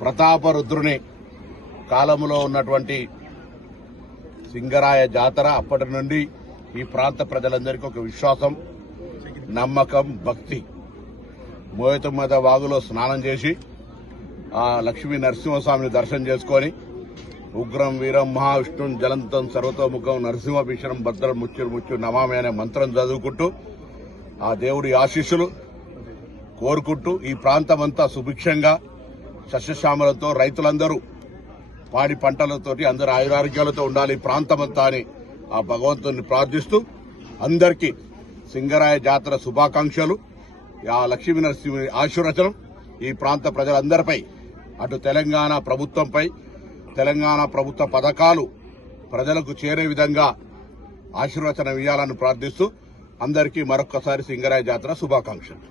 ప్రతాపరుద్రుని కాలంలో ఉన్నటువంటి సింగరాయ జాతర అప్పటి నుండి ఈ ప్రాంత ప్రజలందరికీ ఒక విశ్వాసం, నమ్మకం, భక్తి. మోయతమ్మద వాగులో స్నానం చేసి ఆ లక్ష్మీ నరసింహస్వామిని దర్శనం చేసుకుని ఉగ్రం వీరం మహావిష్ణుం జలంతం సర్వతోముఖం నరసింహ భీషణం భద్రం ముచ్చురు ముచ్చు నమామి అనే మంత్రం చదువుకుంటూ ఆ దేవుడి ఆశీస్సులు కోరుకుంటూ ఈ ప్రాంతమంతా సుభిక్షంగా సస్యశ్యామలతో రైతులందరూ పాడి పంటలతోటి అందరూ ఆయురారోగ్యాలతో ఉండాలి ఈ ప్రాంతమంతా అని ఆ భగవంతుని ప్రార్థిస్తూ అందరికీ సింగరాయ జాతర శుభాకాంక్షలు. ఆ లక్ష్మీ నరసింహ ఆశీర్వచనం ఈ ప్రాంత ప్రజలందరిపై, అటు తెలంగాణ ప్రభుత్వంపై, తెలంగాణ ప్రభుత్వ పథకాలు ప్రజలకు చేరే విధంగా ఆశీర్వచనం ఇవ్వాలని ప్రార్థిస్తూ అందరికీ మరొక్కసారి సింగరాయ జాతర శుభాకాంక్షలు.